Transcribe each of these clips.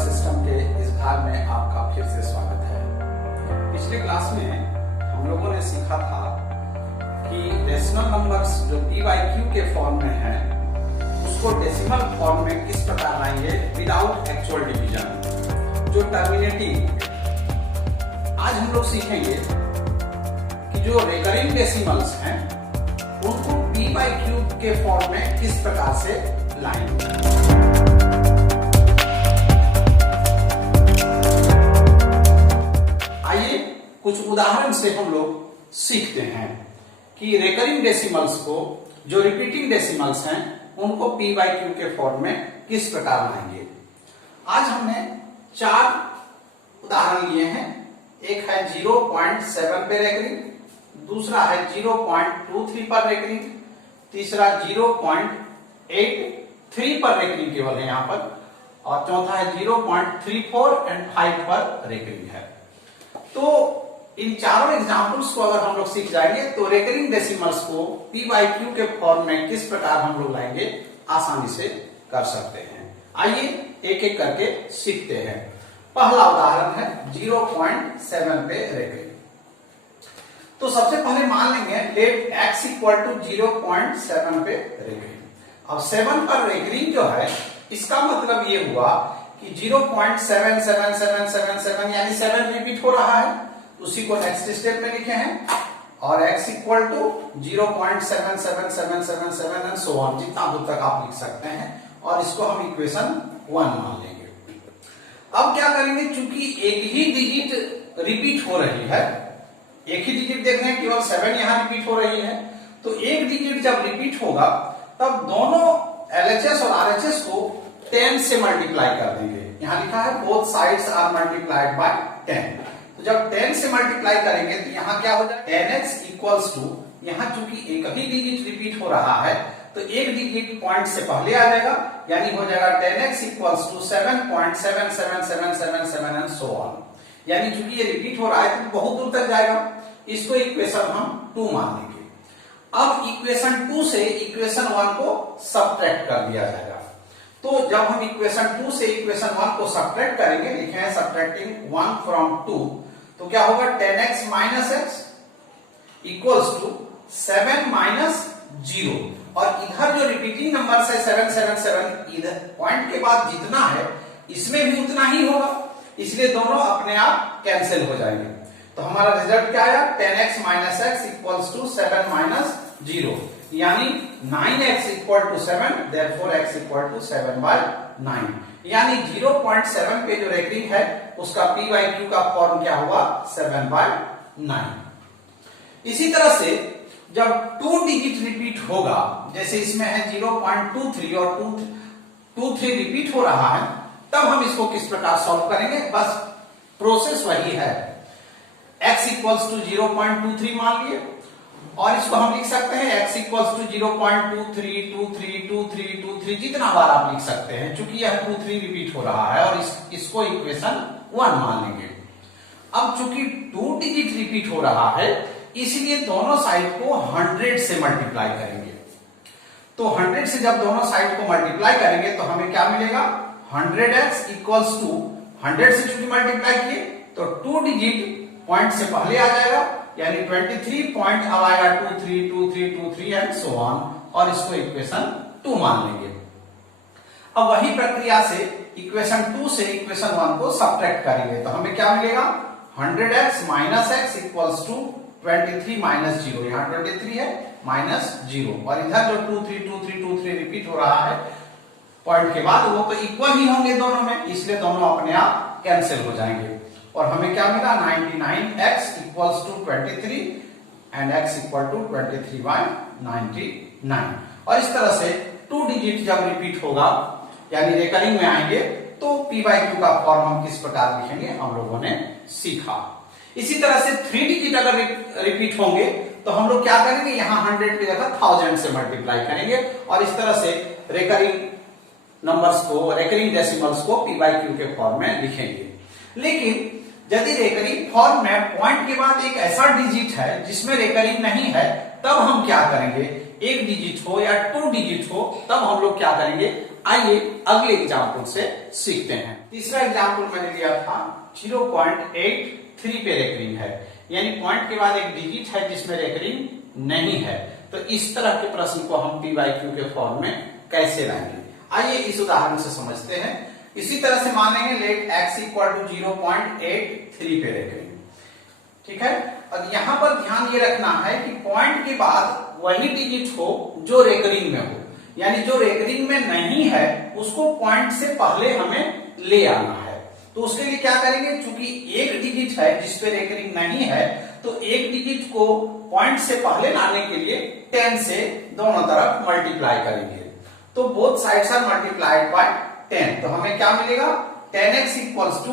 System के इस भाग में आपका फिर से स्वागत है। पिछले क्लास में हम लोगों ने सीखा था कि रेशनल नंबर्स जो p by q के फॉर्म में है उसको डेसिमल फॉर्म में किस प्रकार लाएंगे विदाउट एक्चुअल डिवीजन, जो टर्मिनेटिंग। आज हम लोग सीखेंगे कि जो रेकरिंग डेसिमल्स हैं उनको p by q के फॉर्म में किस प्रकार से लाएंगे। कुछ उदाहरण से हम लोग सीखते हैं कि रेकरिंग डेसिमल्स को, जो रिपीटिंग डेसिमल्स हैं, उनको p by q के फॉर्म में किस प्रकार लाएंगे। आज हमने 4 उदाहरण लिए हैं। एक है 0.7 पे रेकरिंग, दूसरा है 0.23 पर रेकरिंग, तीसरा 0.83 पर रेकरिंग केवल है यहाँ पर, और चौथा है 0.34 एंड 5 पर रेकरिंग है। तो इन चारों एग्जाम्पल्स को अगर हम लोग सीख जाएंगे तो रेकरिंग डेसिमल्स को p by q के फॉर्म में किस प्रकार हम लोग लाएंगे आसानी से कर सकते हैं। आइए एक एक करके सीखते हैं। पहला उदाहरण है 0.7 पे रेकरिंग। तो सबसे पहले मान लेंगे लेट x इक्वल टू 0.7 पे रेकरिंग। अब 7 पर रेकरिंग जो है इसका मतलब ये हुआ कि 0.77777 यानी 7 रिपीट हो रहा है, उसी को नेक्स्ट स्टेप में लिखे हैं, और x equal to 0.77777 and so on, जितना दूर तक आप लिख सकते हैं, और इसको हम इक्वेशन 1 मान लेंगे। अब क्या करेंगे, चूंकि एक ही डिजिट रिपीट हो रही है, एक ही डिजिट देख रहे हैं, केवल 7 यहां रिपीट हो रही है, तो एक डिजिट जब रिपीट होगा तब दोनों LHS और RHS को 10 से मल्टीप्लाई कर देंगे। यहां लिखा है both sides are multiplied by 10। तो जब 10 से मल्टीप्लाई करेंगे तो यहाँ क्या हो जाएगा, 10x इक्वल्स टू, यहाँ चूंकि एक ही डिजिट रिपीट हो रहा है तो एक डिजिट पॉइंट से पहले आ जाएगा, यानी हो जाएगा 10x equals to 7.77777 and so on. यानी चूंकि ये रिपीट हो रहा है तो बहुत दूर तक जाएगा। इसको इक्वेशन हम 2 मान लेंगे। अब इक्वेशन 2 से इक्वेशन 1 को सब्ट्रैक्ट कर दिया जाएगा। तो जब हम इक्वेशन 2 से इक्वेशन 1 को सब्ट्रैक्ट करेंगे, लिखे हैं सब्ट्रैक्टिंग 1 फ्रॉम 2, तो क्या होगा, 10x minus x equals to 7 minus 0, और इधर जो रिपीटिंग नंबर है 777, इधर पॉइंट के बाद जितना है इसमें भी उतना ही होगा, इसलिए दोनों अपने आप कैंसिल हो जाएंगे। तो हमारा रिजल्ट क्या आया, 10x minus x equals to 7 minus 0, यानी 9x equal to 7, therefore x equal to 7/9। यानी 0.7 पे जो रेकरिंग है उसका p by q का फॉर्म क्या हुआ, 7/9। इसी तरह से जब 2 डिजिट रिपीट होगा, जैसे इसमें है 0.23 और 23 रिपीट हो रहा है, तब हम इसको किस प्रकार सॉल्व करेंगे, बस प्रोसेस वही है। x इक्वल्स टू 0.23 मान लिए, और इसको हम लिख सकते हैं x इक्वल्स टू 0.23232323, जितना बार आप लिख सकते हैं, चूंकि यह 23 रिपीट हो रहा है, और इसको इक्वेशन 1 मान लेंगे। अब चूंकि 2 डिजिट रिपीट हो रहा है इसलिए दोनों साइड को 100 से मल्टीप्लाई करेंगे। तो 100 से जब दोनों साइड को मल्टीप्लाई करेंगे तो हमें क्या मिलेगा, 100x इक्वल्स टू 100 से चूंकि मल्टीप्लाई किए तो 2 डिजिट पॉइंट से पहले आ जाएगा, यानी 23 पॉइंट अब आएगा 232323 एंड सो ऑन, और इसको इक्वेशन 2 मान लेंगे। अब वही प्रक्रिया से इक्वेशन 2 से इक्वेशन 1 को सब्ट्रैक्ट करेंगे तो हमें क्या मिलेगा, 100x minus x equals to 23 minus 0, यहाँ 23 है माइनस 0, और इधर जो 232323 रिपीट हो रहा है पॉइंट के बाद, वो तो इक्वल ही होंगे दोनों में, इसलिए दोनों अपने आप कैंसिल हो जाएंगे, और हमें क्या मिला, 99x equals to 23 and x equal to 23/99। और इस तरह से 2 डिजिट जब रिपीट होगा यानी रेकरिंग में आएंगे तो p by q का फॉर्म हम किस प्रकार लिखेंगे हम लोगों ने सीखा। इसी तरह से 3 डिजिट अगर रिपीट होंगे तो हम लोग क्या करेंगे, यहाँ 100 की जगह 1000 से मल्टीप्लाई करेंगे, और इस तरह से रेकरिंग नंबर्स को, रेकरिंग डेसिमल्स को p by q के फॉर्म में लिखेंगे। लेकिन यदि रेकरिंग फॉर्म में पॉइंट के बाद एक ऐसा डिजिट है जिसमें रेकरिंग नहीं है, तब हम क्या करेंगे, एक डिजिट हो या 2 डिजिट हो तब हम लोग क्या करेंगे, आइए अगले एग्जाम्पल से सीखते हैं। तीसरा एग्जाम्पल मैंने लिया था 0.83 पे रेकरिंग है, यानी पॉइंट के बाद एक डिजिट है जिसमें रेकरिंग नहीं है। तो इस तरह के प्रश्न को हम पी बाई क्यू के फॉर्म में कैसे लाएंगे, आइए इस उदाहरण से समझते हैं। इसी तरह से मानेंगे लेट x इक्वल टू 0.83 पे रेकरिंग, ठीक है। और यहां पर ध्यान ये रखना है कि पॉइंट के बाद वही डिजिट हो जो रेकरिंग में हो, यानी जो रेकरिंग में नहीं है उसको पॉइंट से पहले हमें ले आना है। तो उसके लिए क्या करेंगे, चूंकि एक डिजिट है जिसपे रेकरिंग नहीं है तो एक डिजिट को पॉइंट से पहले लाने के लिए 10 से दोनों तरफ मल्टीप्लाई करेंगे। तो both sides are multiplied by 10, तो हमें क्या मिलेगा 10x इक्वल्स टू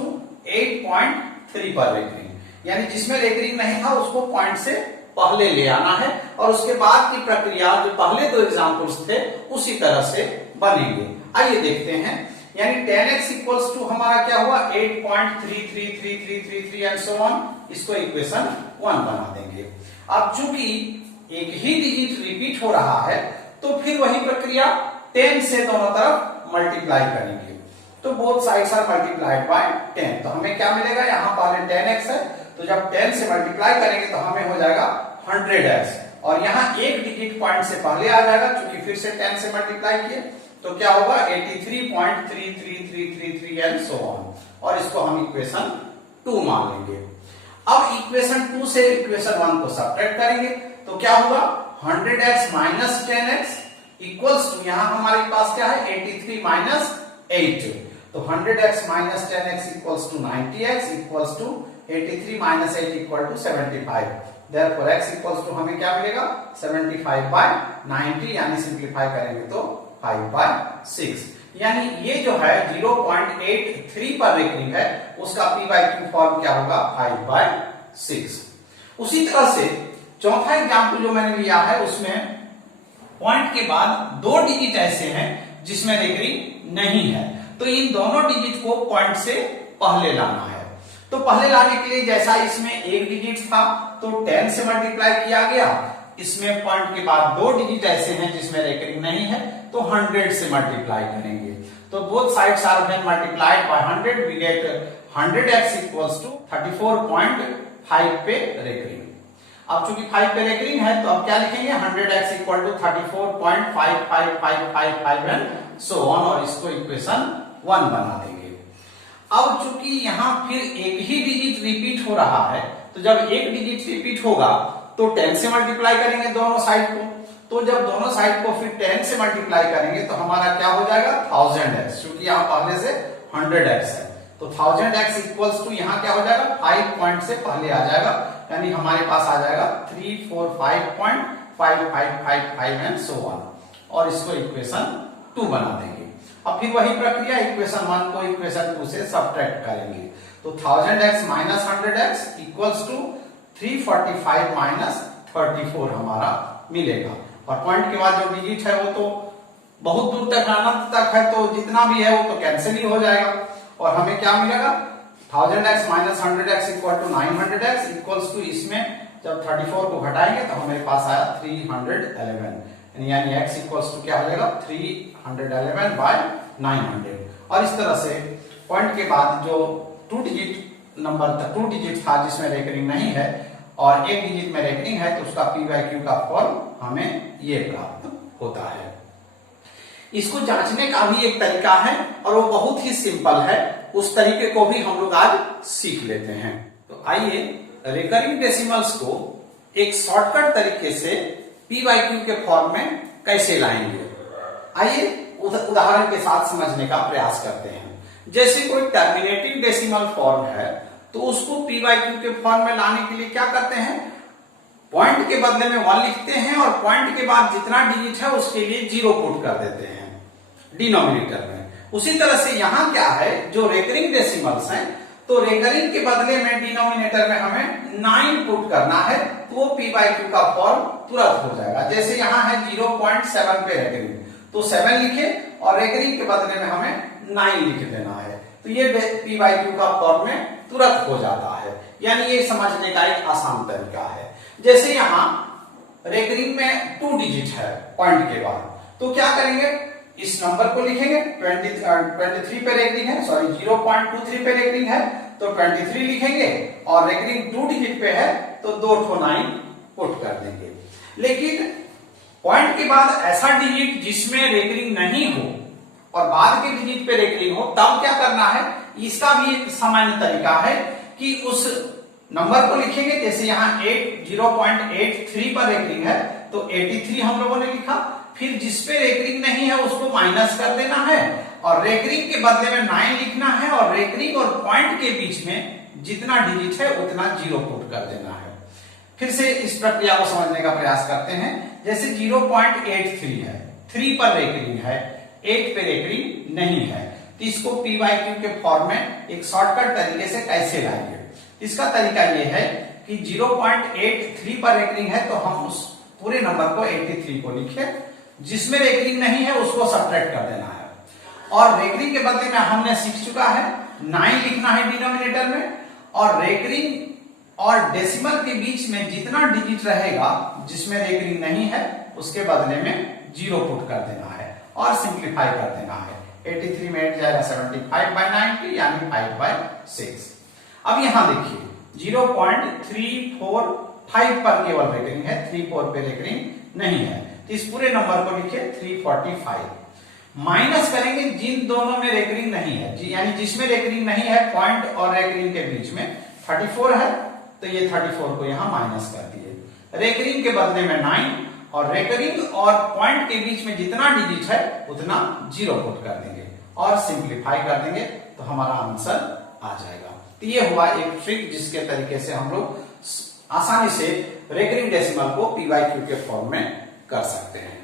8.3 पर रेकरिंग, यानी जिसमें रेकरिंग नहीं था उसको पॉइंट से पहले ले आना है और उसके बाद की प्रक्रिया जो पहले दो एग्जांपल्स थे उसी तरह से बनेंगे। आइए देखते हैं, यानी 10x इक्वल्स टू हमारा क्या हुआ 8.333333 एंड सो ऑन, इसको इक्वेशन 1 बना देंगे। अब चूंकि एक ही डिजिट रिपीट हो रहा है तो फिर वही प्रक्रिया 10 से दोनों तरफ मल्टीप्लाई करेंगे, तो both sides are multiplied by 10। तो हमें क्या मिलेगा, यहाँ पहले 10x है तो जब 10 से मल्टीप्लाई करेंगे तो हमें हो जाएगा 100x, और यहाँ एक डिजिट पॉइंट से पहले आ जाएगा क्योंकि फिर से 10 से मल्टीप्लाई किए, तो क्या होगा 83.3333 एंड सो ऑन, और इसको हम इक्वेशन 2 मान लेंगे। अब इक्वेशन 2 से इक्वेशन 1 को सब्ट्रैक्ट करेंगे तो क्या होगा 100x minus 10x equals to, यहाँ हमारे पास क्या है 83 माइनस 8, तो 100x minus 10x equals to 90x equals to 83 minus 8 equal to 75। Therefore x equals to हमें क्या मिलेगा 75 बाय 90, यानी सिंप्लीफाई करेंगे तो 5/6, यानी ये जो है 0.83 पर रेकरिंग है उसका p बाई क्यू फॉर्म क्या होगा 5/6। उसी तरह से चौथा एग्जाम्पल जो मैंने लिया है उसमें पॉइंट के बाद दो डिजिट ऐसे हैं जिसमें रेकरिंग नहीं है, तो इन दोनों डिजिट को पॉइंट से पहले लाना है। तो पहले लाने के लिए जैसा इसमें एक डिजिट था तो 10 से मल्टीप्लाई किया गया, इसमें पॉइंट के बाद दो डिजिट ऐसे हैं जिसमें रेकरिंग नहीं है तो 100 से मल्टीप्लाई करेंगे, तो both sides are when multiplied by 100 we get 100x equals to 34.5 पे रेकरिंग। अब चूंकि 5 पे रेकरिंग है तो अब क्या लिखेंगे 100x equal to 34.5555 and so on, और इसको इक्वेशन 1 बना देंगे। अब चूंकि यहाँ फिर एक ही डिजिट रिपीट हो रहा है तो जब एक डिजिट रिपीट होगा तो 10 से मल्टीप्लाई करेंगे दोनों साइड को, तो जब दोनों साइड को फिर 10 से मल्टीप्लाई करेंगे तो हमारा क्या हो जाएगा 1000x, क्योंकि यहाँ पहले से 100x है तो 1000x इक्वल्स टू यहाँ क्या हो जाएगा 5 पॉइंट से पहले आ जाएगा, यानी हमारे पास आ जाएगा 345.5555 एंड सो ऑन, और इसको इक्वेशन 2 बना देंगे। अब फिर वही प्रक्रिया इक्वेशन 1 को इक्वेशन 2 से सब्ट्रैक्ट करेंगे, तो 1000x minus 100x equals to 345 minus 34 हमारा मिलेगा, और पॉइंट के बाद जो डिजिट है वो तो बहुत दूर तक अनंत तक है तो जितना भी है वो तो कैंसिल ही हो जाएगा, और हमें क्या मिलेगा 1000x minus 100x equal to 900x equals to, इसमें जब 34 को घटाएंगे तो हमारे पास आया 311, यानी x इक्वल्स टू क्या हो जाएगा 311 बाय 900। और इस तरह से पॉइंट के बाद जो 2 डिजिट नंबर था 2 डिजिट था जिसमें रेकरिंग नहीं है और एक डिजिट में रेकरिंग है तो उसका p बाई क्यू का फॉर्म हमें ये प्राप्त होता है। इसको जांचने का भी एक तरीका है और वो बहुत ही सिंपल है, उस तरीके को भी हम लोग आज सीख लेते हैं। तो आइए रिकरिंग डेसिमल्स को एक शॉर्टकट तरीके से p बाई क्यू के फॉर्म में कैसे लाएंगे, आइए उदाहरण के साथ समझने का प्रयास करते हैं। जैसे कोई टर्मिनेटिंग डेसिमल फॉर्म है तो उसको p बाई क्यू के फॉर्म में लाने के लिए क्या करते हैं, पॉइंट के बदले में 1 लिखते हैं और पॉइंट के बाद जितना डिजिट है उसके लिए 0 पुट कर देते हैं डिनोमिनेटर में। उसी तरह से यहाँ क्या है, जो रेकरिंग डेसिमल्स हैं तो रेकरिंग के बदले में डिनोमिनेटर में हमें 9 पुट करना है, तो वो p बाई क्यू का फॉर्म तुरंत हो जाएगा। जैसे यहाँ है 0.7 पे रेकरिंग तो 7 लिखे और रेकरिंग के बदले में हमें 9 लिख देना है, तो ये p बाई क्यू का फॉर्म में तुरंत हो जाता है, यानी ये समझने का एक आसान तरीका है। जैसे यहाँ रेकरिंग में 2 डिजिट है पॉइंट के बाद, तो क्या करेंगे, इस नंबर को लिखेंगे 23 पे रेकरिंग है, सॉरी 0.23 पे रेकरिंग है तो 23 लिखेंगे, और रेकरिंग 2 डिजिट पे है तो 2 ठो 9 पुट कर देंगे। लेकिन पॉइंट के बाद ऐसा डिजिट जिसमें रेकरिंग नहीं हो और बाद के डिजिट पे रेकरिंग हो, तब क्या करना है, इसका भी एक सामान्य तरीका है कि उस नंबर को लिखेंगे, जैसे यहाँ 0.83 पर रेकरिंग है तो 83 हम लोगों ने लिखा, फिर जिसपे रेकरिंग नहीं है उसको माइनस कर देना है और रेकरिंग के बदले में 9 लिखना है और रेकरिंग और पॉइंट के बीच में जितना डिजिट है उतना 0 पुट कर देना है। फिर से इस प्रक्रिया को समझने का प्रयास करते हैं। जैसे 0.83 है, 3 पर रेकरिंग है, 8 पे रेकरिंग नहीं है, तो इसको पी बाई क्यू के फॉर्म में एक शॉर्टकट तरीके से कैसे लाएंगे। इसका तरीका यह है कि 0.83 पर रेकरिंग है तो हम उस पूरे नंबर को 83 को लिखे, जिसमें रेकरिंग नहीं है उसको सब्ट्रैक्ट कर देना है, और रेकरिंग के बदले में हमने सीख चुका है 9 लिखना है डिनोमिनेटर में, और रेकरिंग और डेसिमल के बीच में जितना डिजिट रहेगा जिसमें रेकरिंग नहीं है उसके बदले में 0 पुट कर देना है और सिंप्लीफाई कर देना है। 83 में 8 जाएगा 75/90 यानी 5/6। अब यहां देखिए 0.345 पर केवल रेकरिंग है, 34 पे रेकरिंग नहीं है, तो इस पूरे नंबर को लिखिए 345। माइनस करेंगे जिन दोनों में रेकरिंग नहीं है, यानी जिसमें रेकरिंग नहीं है पॉइंट और रेकरिंग के बीच में 34 है तो ये 34 को यहां माइनस कर दिए, रेकरिंग के बदले में 9 और रेकरिंग और पॉइंट के बीच में जितना डिजिट है उतना 0 पुट कर देंगे और सिंप्लीफाई कर देंगे तो हमारा आंसर आ जाएगा। तो ये हुआ एक ट्रिक जिसके तरीके से हम लोग आसानी से रेकरिंग डेसिमल को पी बाई क्यू के फॉर्म में कर सकते हैं।